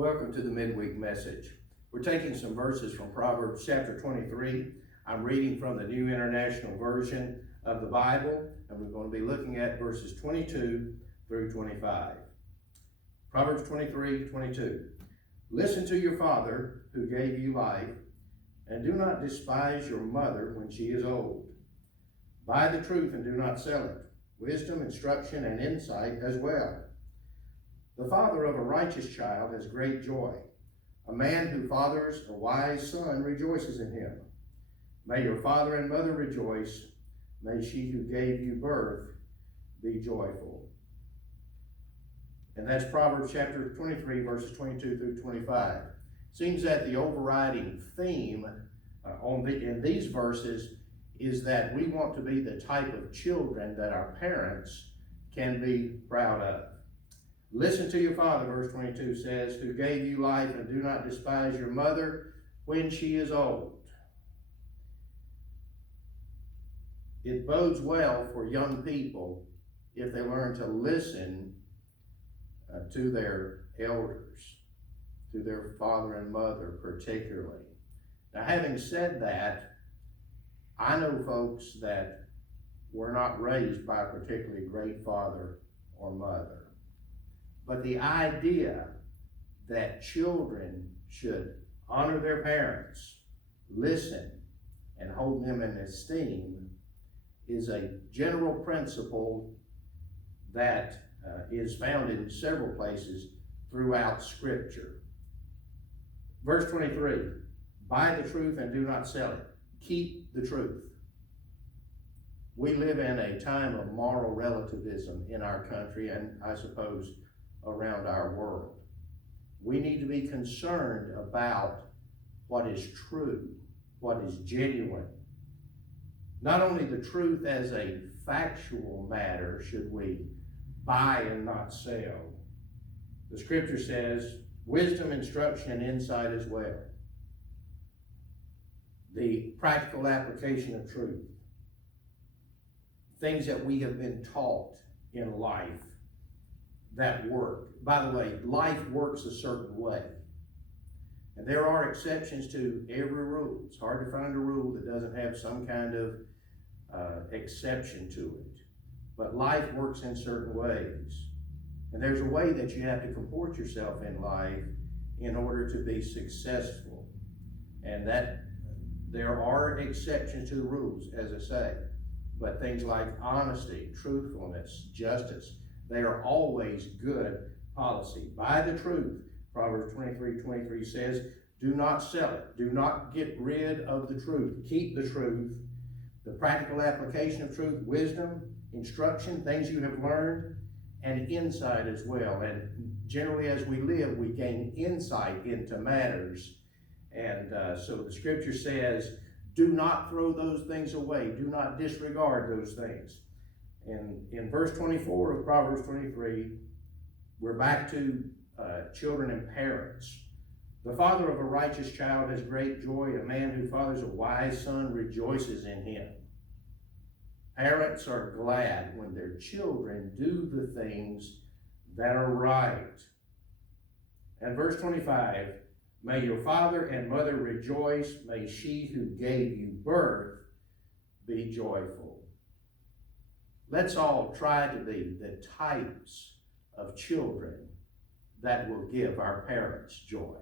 Welcome to the Midweek message. We're taking some verses from Proverbs chapter 23. I'm reading from the New International Version of the Bible, and we're going to be looking at verses 22 through 25. Proverbs 23:22. Listen to your father who gave you life, and do not despise your mother when she is old. Buy the truth and do not sell it, wisdom, instruction, and insight as well. The father of a righteous child has great joy. A man who fathers a wise son rejoices in him. May your father and mother rejoice. May she who gave you birth be joyful. And that's Proverbs chapter 23, verses 22 through 25. Seems that the overriding theme in these verses is that we want to be the type of children that our parents can be proud of. Listen to your father, verse 22 says, who gave you life, and do not despise your mother when she is old. It bodes well for young people if they learn to listen to their elders, to their father and mother particularly. Now, having said that, I know folks that were not raised by a particularly great father or mother. But the idea that children should honor their parents, listen, and hold them in esteem is a general principle that is found in several places throughout Scripture. Verse 23, buy the truth and do not sell it. Keep the truth. We live in a time of moral relativism in our country, and I suppose around our world. We need to be concerned about what is true, what is genuine. Not only the truth as a factual matter should we buy and not sell. The scripture says wisdom, instruction, and insight as well. The practical application of truth. Things that we have been taught in life that work. By the way, life works a certain way. And there are exceptions to every rule. It's hard to find a rule that doesn't have some kind of exception to it. But life works in certain ways. And there's a way that you have to comport yourself in life in order to be successful. And that there are exceptions to the rules, as I say. But things like honesty, truthfulness, justice, they are always good policy. Buy the truth, Proverbs 23:23 says, do not sell it. Do not get rid of the truth. Keep the truth. The practical application of truth, wisdom, instruction, things you have learned, and insight as well. And generally as we live, we gain insight into matters. And so the scripture says, do not throw those things away. Do not disregard those things. And in verse 24 of Proverbs 23, we're back to children and parents. The father of a righteous child has great joy. A man who fathers a wise son rejoices in him. Parents are glad when their children do the things that are right. And verse 25, may your father and mother rejoice. May she who gave you birth be joyful. Let's all try to be the types of children that will give our parents joy.